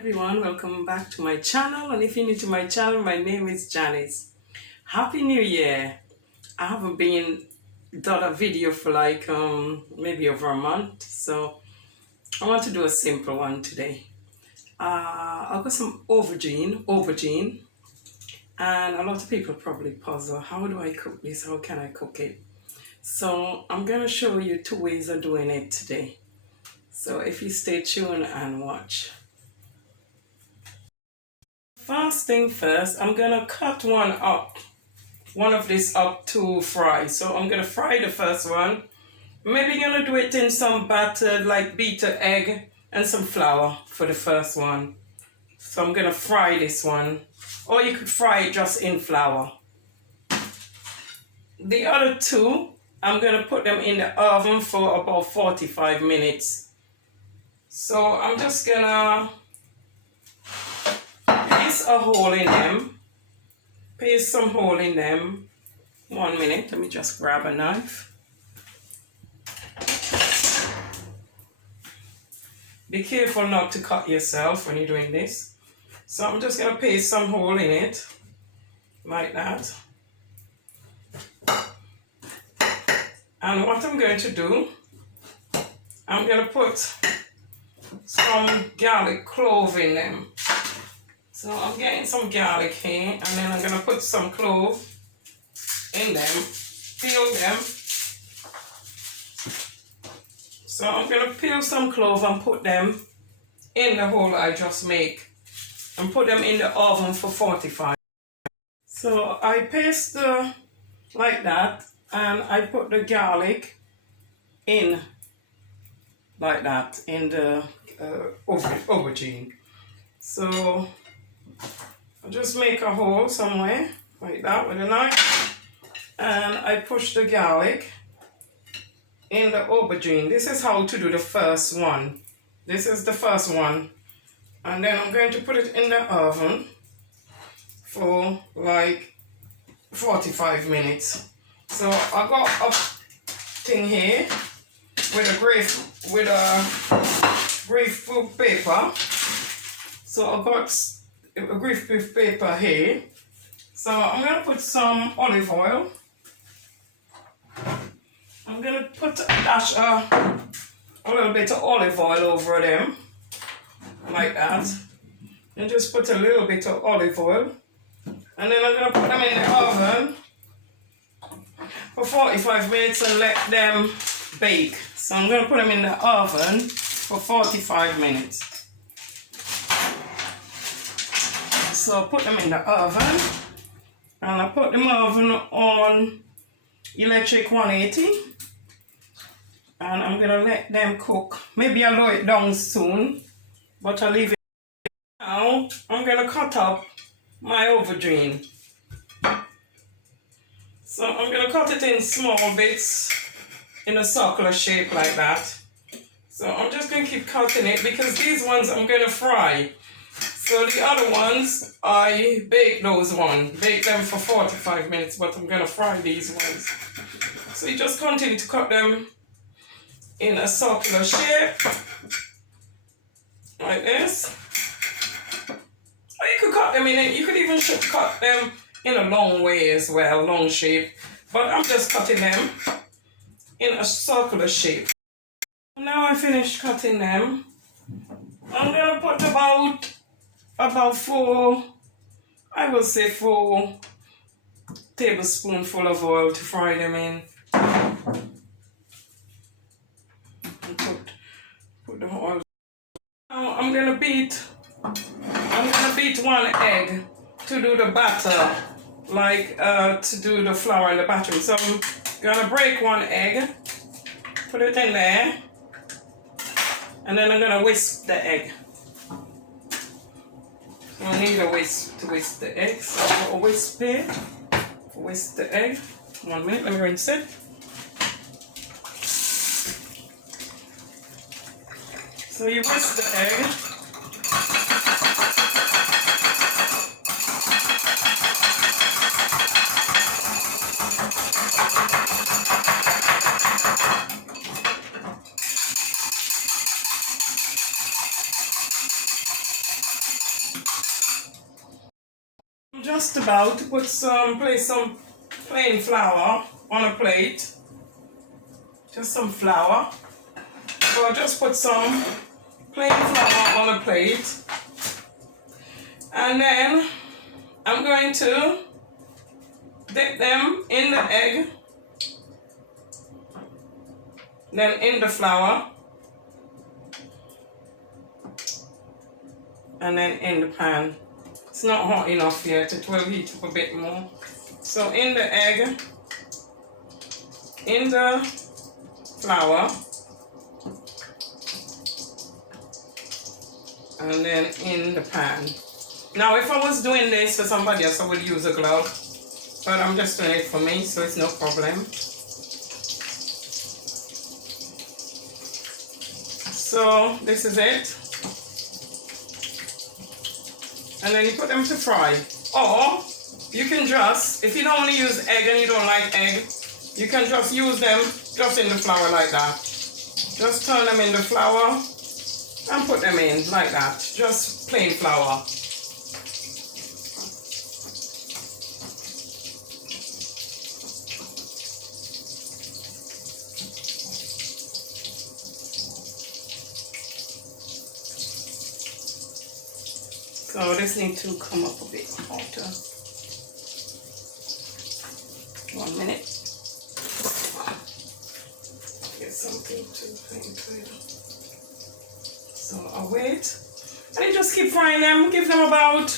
Everyone, welcome back to my channel, and if you're new to my channel, my name is Janice. Happy New Year. I haven't been done a video for like maybe over a month, so I want to do a simple one today. I've got some aubergine, and a lot of people probably puzzle, how do I cook this, how can I cook it? So I'm going to show you two ways of doing it today, so if you stay tuned and watch. First thing first, I'm gonna cut one of this up to fry. So I'm gonna fry the first one. Maybe gonna do it in some batter, like beat an egg and some flour for the first one. So I'm gonna fry this one, or you could fry it just in flour. The other two, I'm gonna put them in the oven for about 45 minutes. So I'm just gonna paste a hole in them. Paste some hole in them. 1 minute, let me just grab a knife. Be careful not to cut yourself when you're doing this. So I'm just gonna paste some hole in it, like that. And what I'm going to do, I'm gonna put some garlic clove in them. So I'm getting some garlic here, and then I'm gonna put some clove in them, peel them. So I'm gonna peel some clove and put them in the hole I just make, and put them in the oven for 45. So I paste like that, and I put the garlic in like that in the aubergine. So I'll just make a hole somewhere like that with a knife, and I push the garlic in the aubergine. This is how to do the first one. This is the first one, and then I'm going to put it in the oven for like 45 minutes. So I got a thing here with a grapefruit paper. So I got a grapefruit paper here. So I'm gonna put some olive oil. I'm gonna put a little bit of olive oil over them, like that. And just put a little bit of olive oil. And then I'm gonna put them in the oven for 45 minutes and let them bake. So I'm gonna put them in the oven for 45 minutes. So I put them in the oven, and I put the oven on electric 180, and I'm gonna let them cook. Maybe I'll lower it down soon, but I'll leave it. Now I'm gonna cut up my aubergine. So I'm gonna cut it in small bits in a circular shape like that. So I'm just gonna keep cutting it because these ones I'm gonna fry. So the other ones, I bake them for 45 minutes, but I'm gonna fry these ones. So you just continue to cut them in a circular shape, like this. Or you could cut them you could even cut them in a long way as well, long shape. But I'm just cutting them in a circular shape. Now I finished cutting them. I'm gonna put about 4 tablespoons of oil to fry them in. Put the oil. Now I'm gonna beat 1 egg to do the batter, like to do the flour and the batter. So I'm gonna break 1 egg, put it in there, and then I'm gonna whisk the egg. So I need a whisk to whisk the egg. So I've got a whisk there. Whisk the egg. 1 minute, let me rinse it. So you whisk the egg. just about to place some plain flour on a plate. Just some flour. So I'll just put some plain flour on a plate. And then I'm going to dip them in the egg, then in the flour, and then in the pan. It's not hot enough yet, it will heat up a bit more. So in the egg, in the flour, and then in the pan. Now if I was doing this for somebody else, I would use a glove, but I'm just doing it for me, so it's no problem. So this is it. And then you put them to fry. Or you can just, if you don't want to use egg and you don't like egg, you can just use them just in the flour like that. Just turn them in the flour and put them in like that. Just plain flour. So this needs to come up a bit hotter. 1 minute. Get something to hang to it. So I'll wait. And you just keep frying them. Give them about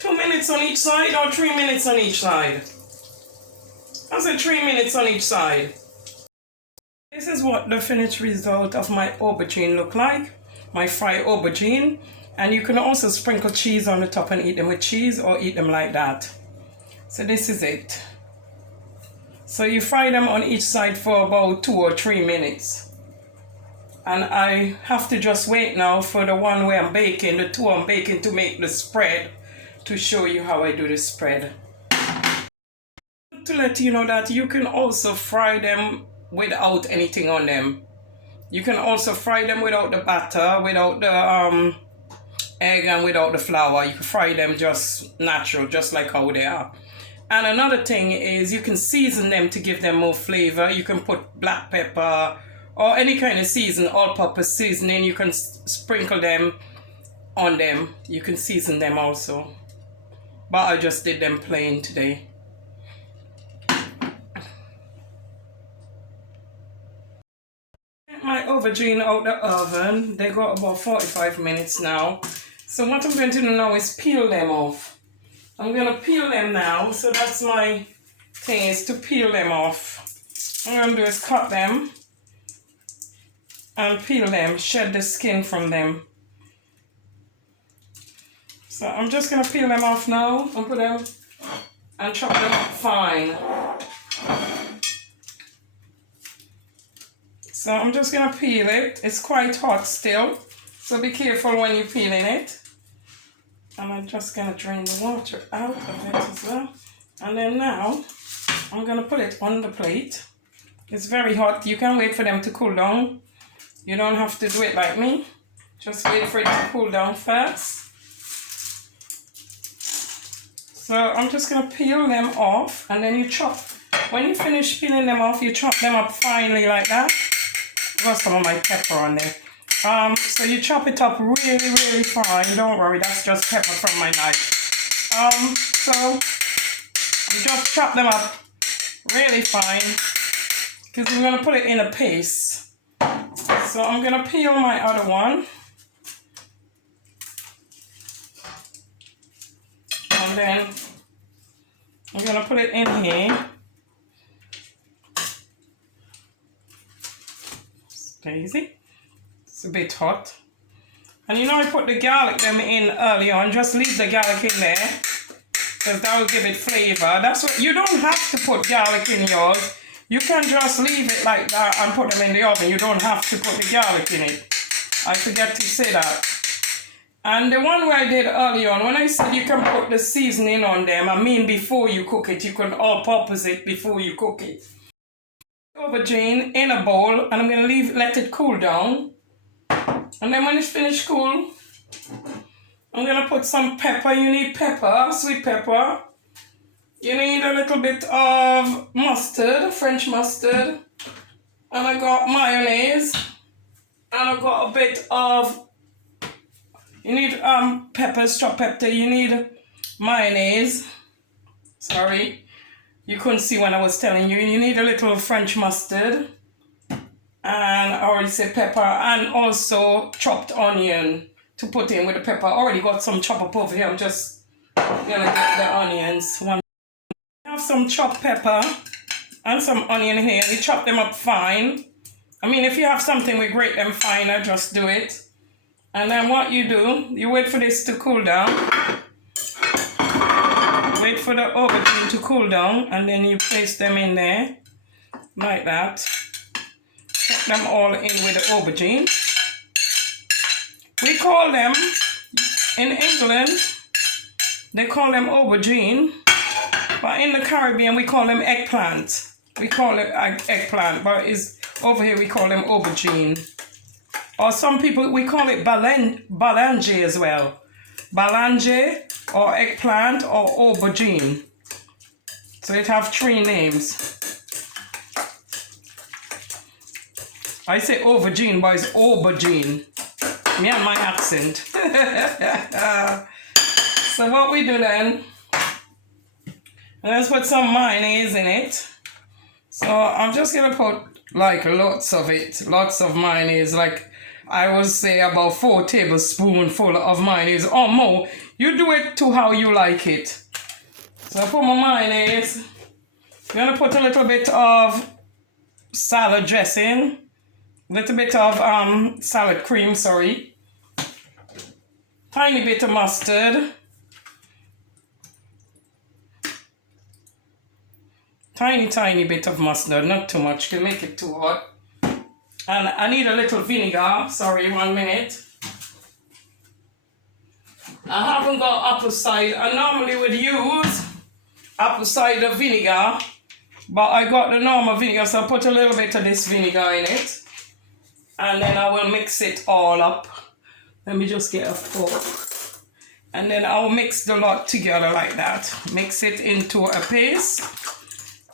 2 minutes on each side or 3 minutes on each side. I said 3 minutes on each side. This is what the finished result of my aubergine look like. My fried aubergine. And you can also sprinkle cheese on the top and eat them with cheese or eat them like that. So this is it. So you fry them on each side for about 2 or 3 minutes. And I have to just wait now for the one where I'm baking, the two I'm baking to make the spread, to show you how I do the spread. To let you know that you can also fry them without anything on them. You can also fry them without the batter, without the egg and without the flour. You can fry them just natural, just like how they are. And another thing is you can season them to give them more flavor. You can put black pepper or any kind of season, all-purpose seasoning. You can sprinkle them on them. You can season them also. But I just did them plain today. My aubergine out the oven. They got about 45 minutes now. So what I'm going to do now is peel them off. I'm going to peel them now. So that's my thing, is to peel them off. What I'm going to do is cut them and peel them, shed the skin from them. So I'm just going to peel them off now and put them and chop them up fine. So I'm just going to peel it. It's quite hot still, so be careful when you're peeling it. And I'm just going to drain the water out of it as well. And then now, I'm going to put it on the plate. It's very hot. You can wait for them to cool down. You don't have to do it like me. Just wait for it to cool down first. So I'm just going to peel them off, and then you chop. When you finish peeling them off, you chop them up finely like that. Got some of my pepper on there. So you chop it up really, really fine. Don't worry, that's just pepper from my knife. So you just chop them up really fine because we're going to put it in a paste. So I'm going to peel my other one. And then I'm going to put it in here. Easy. It's a bit hot. And you know I put the garlic them in early on. Just leave the garlic in there because that will give it flavor. That's what, you don't have to put garlic in yours. You can just leave it like that and put them in the oven. You don't have to put the garlic in it. I forget to say that. And the one where I did early on, when I said you can put the seasoning on them, I mean before you cook it. You can all-purpose it before you cook it. Aubergine in a bowl, and I'm going to let it cool down. And then when it's finished cool, I'm gonna put some pepper. You need pepper, sweet pepper. You need a little bit of mustard, French mustard. And I got mayonnaise. And I got a bit of, you need peppers, chopped pepper. You need mayonnaise. Sorry, you couldn't see when I was telling you. You need a little French mustard. And I already said pepper. And also chopped onion to put in with the pepper. I already got some chop up over here. I'm just gonna get the onions. I have some chopped pepper and some onion here. You chop them up fine. I mean, if you have something we grate them finer, just do it. And then what you do, you wait for this to cool down. Wait for the aubergine to cool down, and then you place them in there, like that. Put them all in with the aubergine. We call them, in England, they call them aubergine, but in the Caribbean, we call them eggplant. We call it eggplant, but over here we call them aubergine. Or some people, we call it balange as well. Balange, or eggplant, or aubergine. So it have 3 names. I say aubergine, but it's aubergine. Me and my accent. So what we do then, let's put some mayonnaise in it. So I'm just gonna put like lots of it, lots of mayonnaise, like I would say about 4 tablespoons full of mayonnaise or more. You do it to how you like it. So I put my mayonnaise. I'm gonna put a little bit of salad dressing, a little bit of salad cream, sorry. Tiny bit of mustard. Tiny bit of mustard, not too much, can make it too hot. And I need a little vinegar, sorry, 1 minute. I haven't got apple cider. I normally would use apple cider vinegar, but I got the normal vinegar, so I put a little bit of this vinegar in it. And then I will mix it all up. Let me just get a fork. And then I'll mix the lot together like that. Mix it into a paste.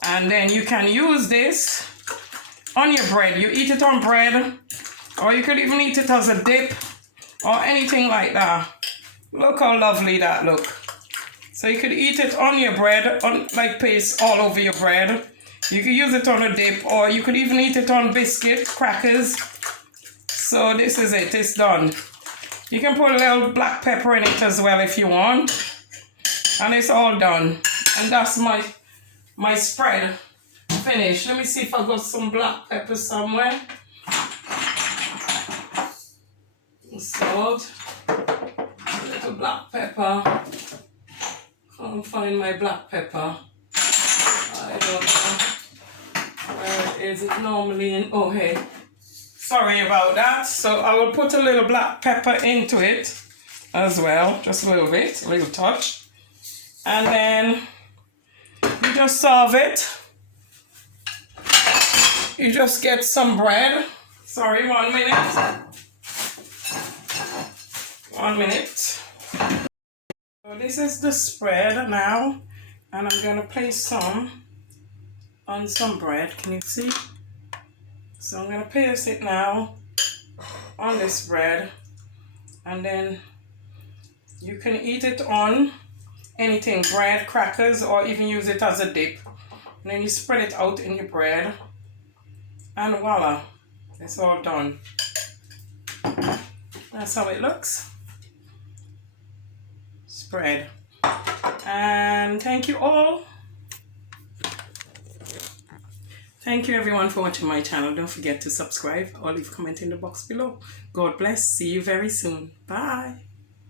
And then you can use this on your bread. You eat it on bread, or you could even eat it as a dip, or anything like that. Look how lovely that look. So you could eat it on your bread, like paste all over your bread. You could use it on a dip, or you could even eat it on biscuit, crackers. So this is it, it's done. You can put a little black pepper in it as well if you want. And it's all done. And that's my spread finished. Let me see if I got some black pepper somewhere. Salt. A little black pepper. Can't find my black pepper. I don't know where it is. It's normally in, oh hey. Sorry about that. So I will put a little black pepper into it as well. Just a little bit, a little touch. And then you just serve it. You just get some bread. Sorry, 1 minute. 1 minute. So this is the spread now. And I'm going to place some on some bread. Can you see? So I'm going to place it now on this bread. And then you can eat it on anything, bread, crackers, or even use it as a dip. And then you spread it out in your bread. And voila, it's all done. That's how it looks. Spread. And thank you all. Thank you everyone for watching my channel. Don't forget to subscribe or leave a comment in the box below. God bless. See you very soon. Bye.